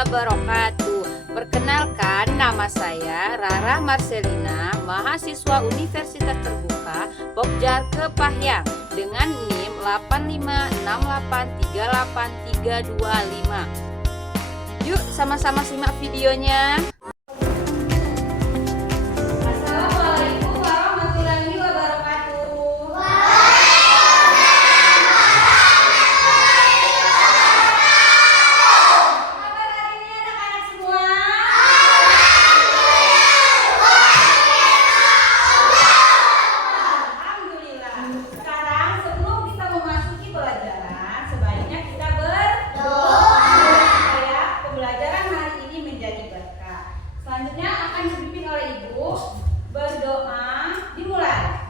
wabarakatuh. Perkenalkan, nama saya Rara Marcelina, mahasiswa Universitas Terbuka Pokjar Kepahyang dengan NIM 856838325. Yuk sama-sama simak videonya. Assalamualaikum warahmatullahi wabarakatuh. Selanjutnya akan dipimpin oleh Ibu. Berdoa dimulai.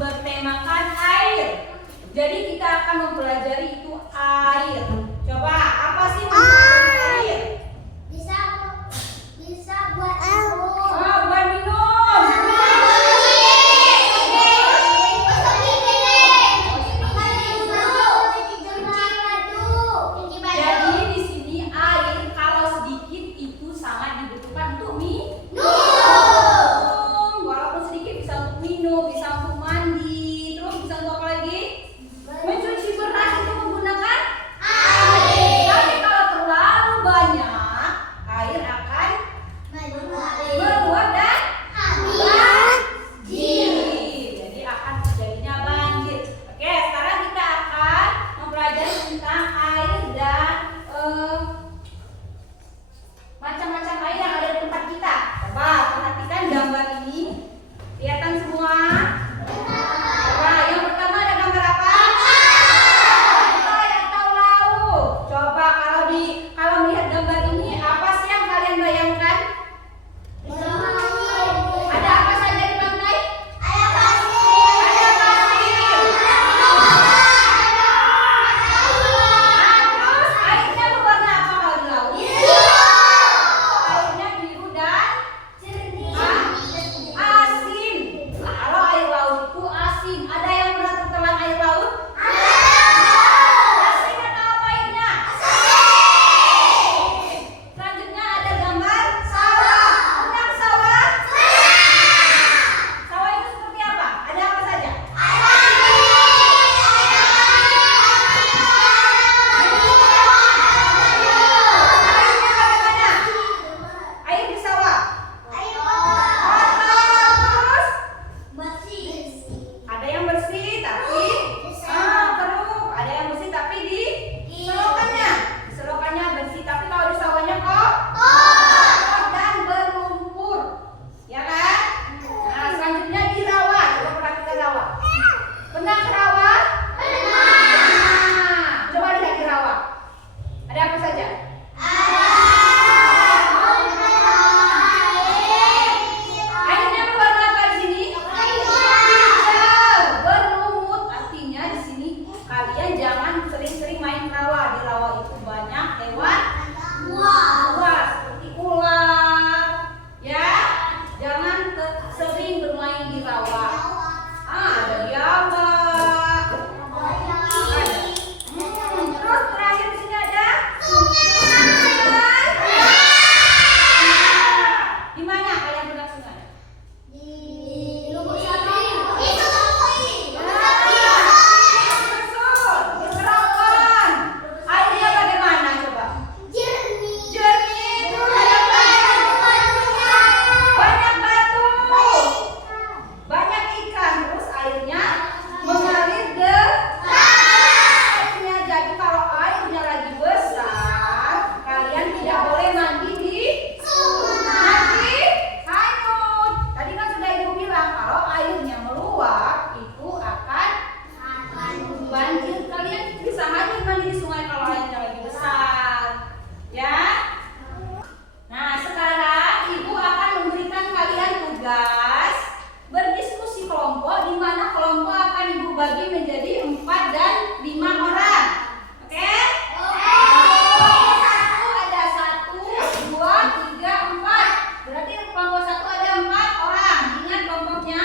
Bertemakan air. Jadi kita akan mempelajari itu air. Coba apa sih mempelajari air? Bisa buat minum. Oh, buat minum. Jadi di sini air kalau sedikit itu sangat dibutuhkan untuk minum. Walaupun sedikit bisa untuk minum, bisa untuk mandi, terus bisa untuk apa lagi? Mencuci beras itu menggunakan air. Tapi kalau terlalu menjadi 4 dan 5 orang. Oke? Ada 1, 2, 3, 4. Berarti kelompok 1 ada 4 orang. Ingat kelompoknya.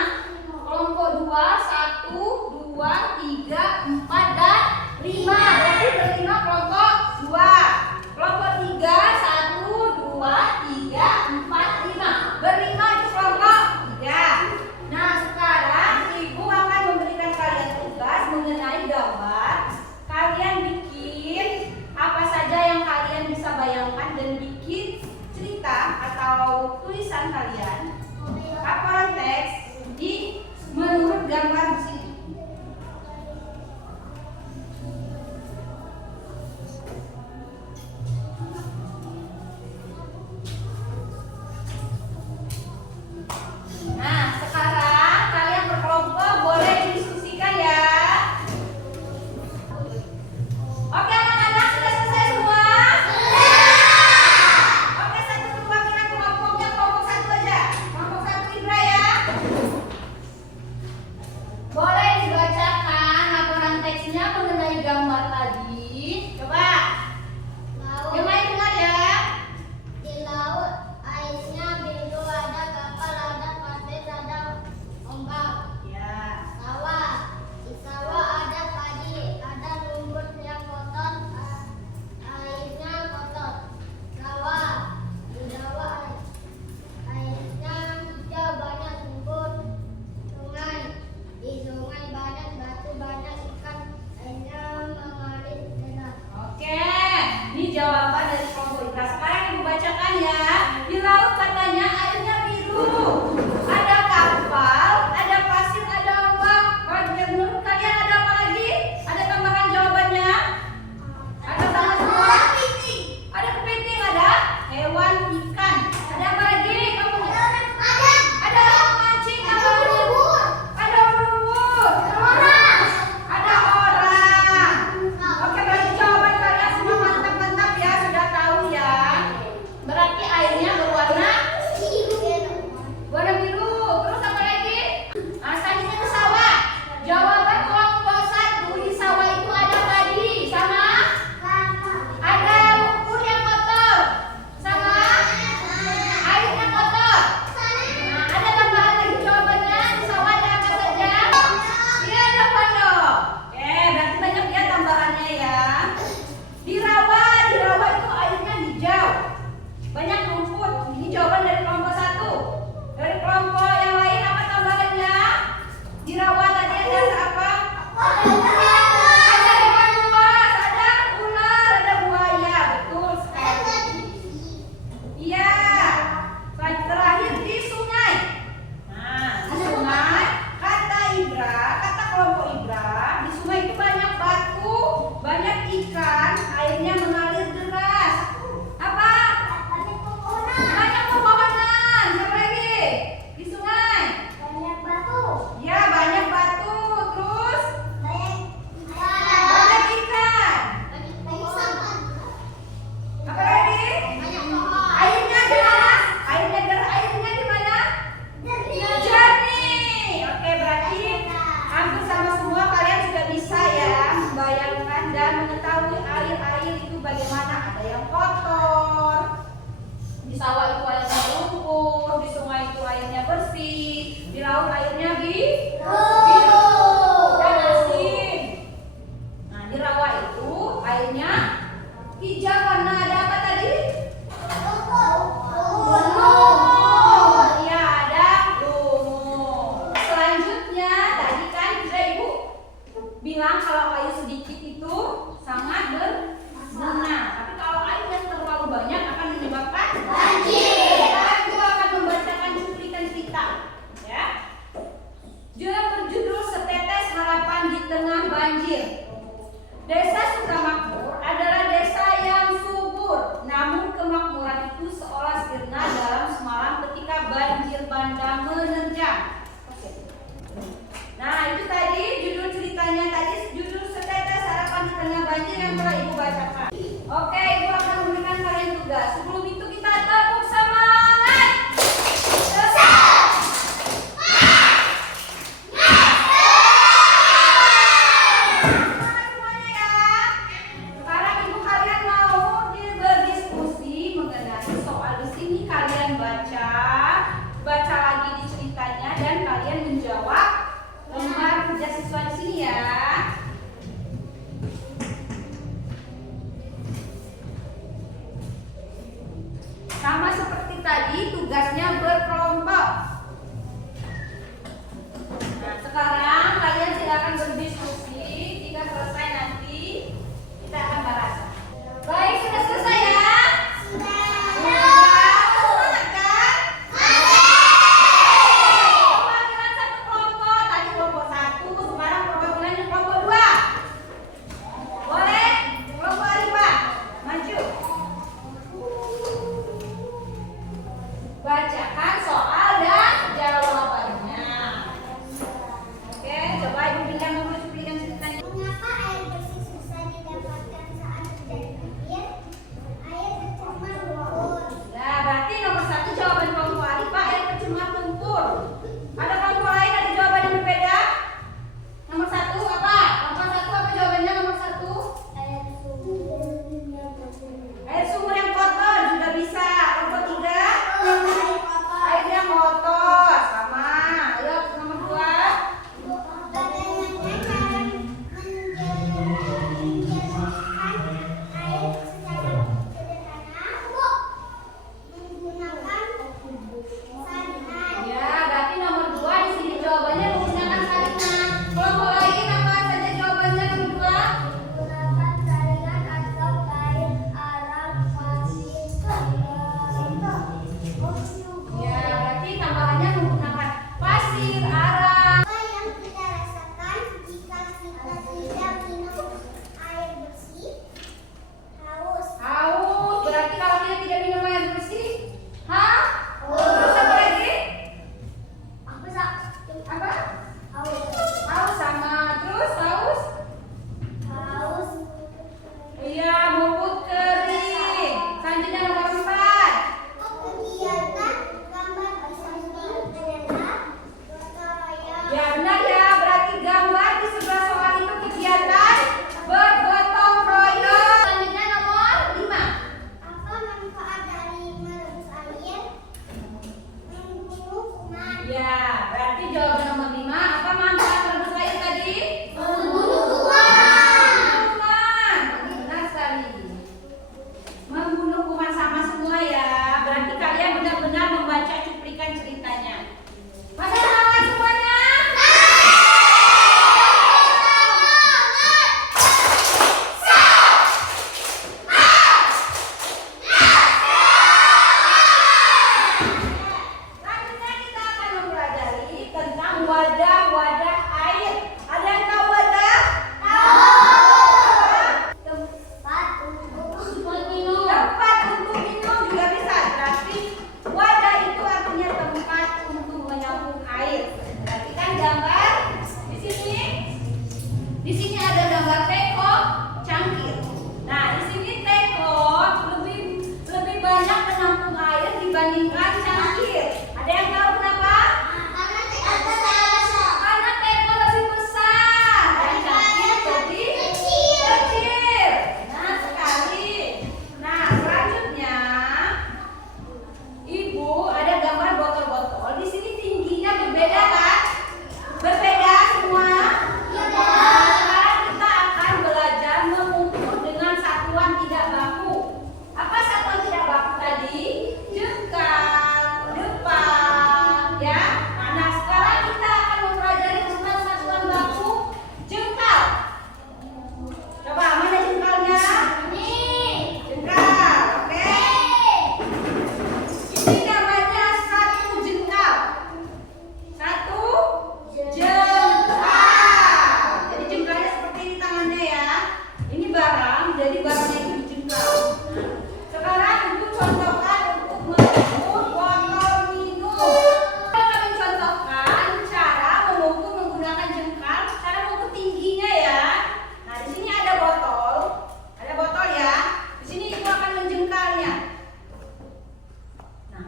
Kelompok 2, 1, 2, 3, 4 dan 5. Berarti berlima kelompok 2. Kelompok 3, 1, 2, 3, 4, 5. Berlima itu kelompok 3. Nah, sekarang Ibu akan memberikan kalian tugas mengenai gambar. Kalian bikin apa saja yang kalian bisa bayangkan dan bikin cerita atau tulisan kalian. Hafalan teks di menurut gambar di sini. Nah, sekarang kalian berkelompok boleh didiskusikan ya. Oke anak-anak, sudah selesai semua? Oke, satu kedua kita kelompoknya kelompok 1 aja. Kelompok 1 Indra ya. Boleh dibacakan laporan teksnya mengenai gambar tadi. Coba. Yang lain dengar ya. Di laut airnya biru, ada kapal, ada pasir, ada ombak. Ya. Sawah, di sawah ada padi, ada rumput yang kotor, airnya kotor. Sawah, di sawah airnya hijau, banyak rumput. Sungai, di sungai banyak batu, banyak ikan, airnya mengalir deras. Oke, ini jawaban dari kelompok Indra. Sekarang Ibu bacakan ya. Di laut katanya airnya biru. Ada kapal, ada pasir, ada ombak. Menurut kalian ada apa lagi? Ada tambahan jawabannya? Ada tambahan semua? Ada kepiting, ada hewan, ikan. Ada apa lagi? Kamu ada mancing, apa lagi? Ada ubur-ubur. Ada orang. Oke, berarti jawaban kalian semua mantap-mantap ya, sudah tahu ya. Berarti airnya berwarna biru. Terus apa lagi? Nah, selanjutnya ke sawah. Jawaban kelompok 1, di sawah itu ada padi sama ada lumpur yang kotor sama airnya kotor. Nah, ada tambahan lagi jawabannya. Di sawah ada apa saja? Iya, ada pondok. Oke, berarti banyak ya tambahannya ya. Di rawa itu airnya hijau. Banyak rumput. Ini jawaban dari kelompok 1. Dari kelompok yang lain apa tambahannya? Di rawa tadi ada apa? Ada hewan buas, ada ular, ada buaya. Betul sekali. Iya. Terakhir di sungai. Nah, di sungai kata kelompok Indra, di sungai itu banyak batu, banyak ikan, airnya mengalir deras. Apa? Banyak pepohonan. Siapa lagi? Di sungai. Banyak batu, Ya, banyak batu. Terus banyak banyak ikan. pohon, Apa lagi? banyak pohon. Airnya deras. Airnya gimana? Jernih. Oke, berarti hampir sama semua kalian sudah bisa ya membayangkan dan mengetahui air itu bagaimana. Ada yang kotor. Di sawah itu airnya lumpur, di sungai itu airnya bersih, di laut airnya biru dan asin. Nah, di rawa itu airnya hijau warna ada apa tadi? Lumut. Iya, ada lumut. Selanjutnya tadi kan sudah Ibu bilang kalau air sedikit itu sangat berguna. Tapi kalau air yang terlalu banyak akan menyebabkan banjir. Sekarang Ibu akan membacakan cuplikan cerita, ya. Berjudul Setetes Harapan di Tengah Banjir. Desa Sukamakmur adalah desa yang subur, namun kemakmuran itu seolah sirna dalam semalam ketika banjir bandang menerjang. Nah, itu tadi judul ceritanya tadi, judul Setetes Harapan di Tengah Banjir yang telah Ibu bacakan. Oke, Ibu akan memberikan kalian tugas. Sebelum itu kita tepuk semangat. dibandingkan cangkir. Ada yang tahu kenapa? Karena teko lebih besar dan cangkir lebih kecil. Benar sekali. Nah, selanjutnya Ibu ada gambar botol-botol. Di sini tingginya berbeda kan? Berbeda semua? Nah, sekarang kita akan belajar mengukur dengan satuan tidak baku. Apa satuan tidak baku tadi? Jengkal, depan, ya. Nah, sekarang kita akan mempelajari tentang satuan baku jengkal. Coba mana jengkalnya? Jengkal, oke. Ini namanya satu jengkal. Satu jengkal. Jadi jengkalnya seperti ini tangannya ya. Ini barang, jadi barangnya itu dijengkal. Sekarang Ibu contohkan untuk mengukur botol minum. Kami contohkan cara mengukur menggunakan jengkal, cara mengukur tingginya ya. Nah, di sini ada botol ya. Di sini Ibu akan menjengkalnya. Nah,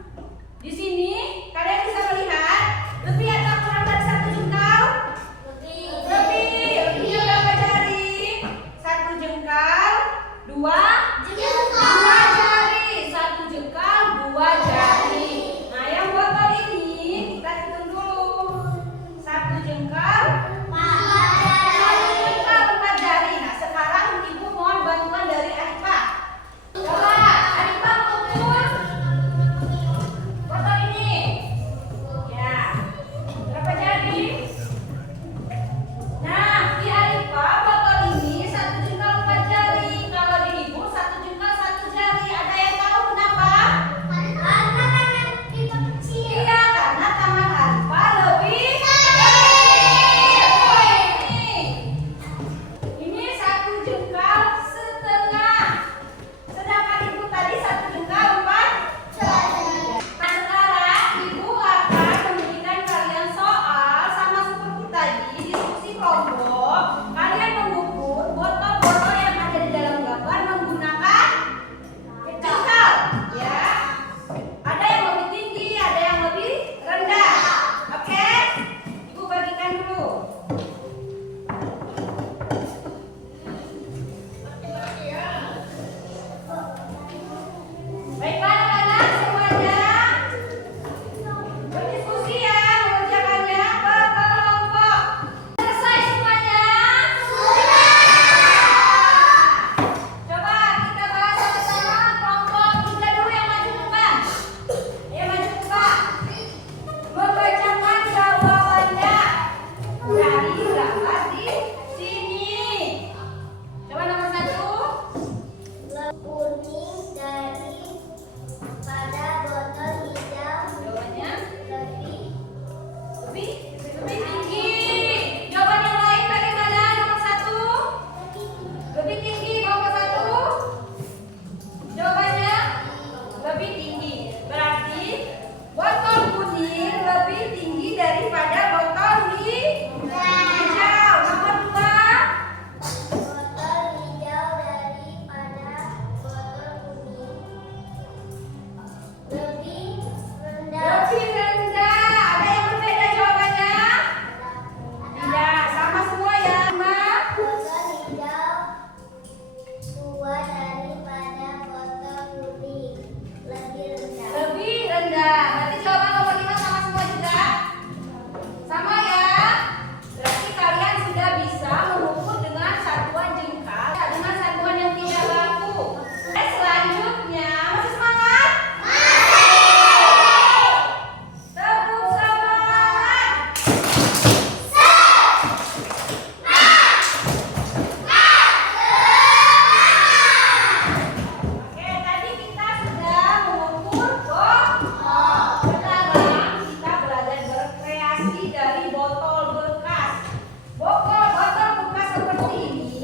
di sini kalian bisa melihat lebih atau kurang dari satu jengkal? Lebih berapa jari? Satu jengkal, dua jari. Satu jengkal, dua jari. Nah, yang botol ini kita hitung dulu. Satu jengkal, empat jari. Nah, sekarang Ibu mohon bantuan dari Arifah. Coba Arifah mengukur botol ini. Ya, berapa jari? Nah, di Arifah botol ini satu jengkal 4 jari. Kalau di Ibu satu jengkal 1 jari. Ada yang tahu kenapa? Iya, karena tangan Arifah lebih kecil. Ini satu jengkal setengah. Sedangkan Ibu tadi satu jengkal 4 jari. Nah, sekarang Ibu akan memberikan kalian soal sama seperti tadi diskusi kelompok. Kalian mengukur botol-botol yang ada di dalam gambar menggunakan jengkal, ya. Ada yang lebih tinggi, ada yang lebih rendah. Oke? Ibu bagikan dulu. Baiklah anak-anak semuanya. Berdiskusi ya, mengerjakannya per kelompok. Selesai semuanya? Coba kita bahas sama-sama kelompok 3 dulu yang maju ke depan. Ayo maju ke depan. Membacakan jawabannya dari gambar di sini. Coba nomor 1. Kuning daripada botol hijau Jawabannya lebih lebih tinggi. Jawaban yang lain bagaimana? Nomor 1. Lebih tinggi. Nomor 1. Jawabannya lebih tinggi. Berarti botol kuning lebih tinggi daripada botol hijau. Nomor 2. botol hijau daripada botol kuning lebih rendah. Lebih rendah. Ada yang berbeda jawabannya? Tidak, sama semua ya. Botol hijau tua daripada botol kuning lebih rendah. Lebih rendah. Berarti jawaban nomor 5 sama semua juga? Sama ya? Berarti kalian sudah bisa mengukur dengan satuan jengkal, dengan satuan yang tidak baku. Selanjutnya, masih semangat? Tepuk semangat. Oke, tadi kita sudah mengukur botol. Sekarang kita belajar berkreasi dari botol bekas. Botol bekas seperti ini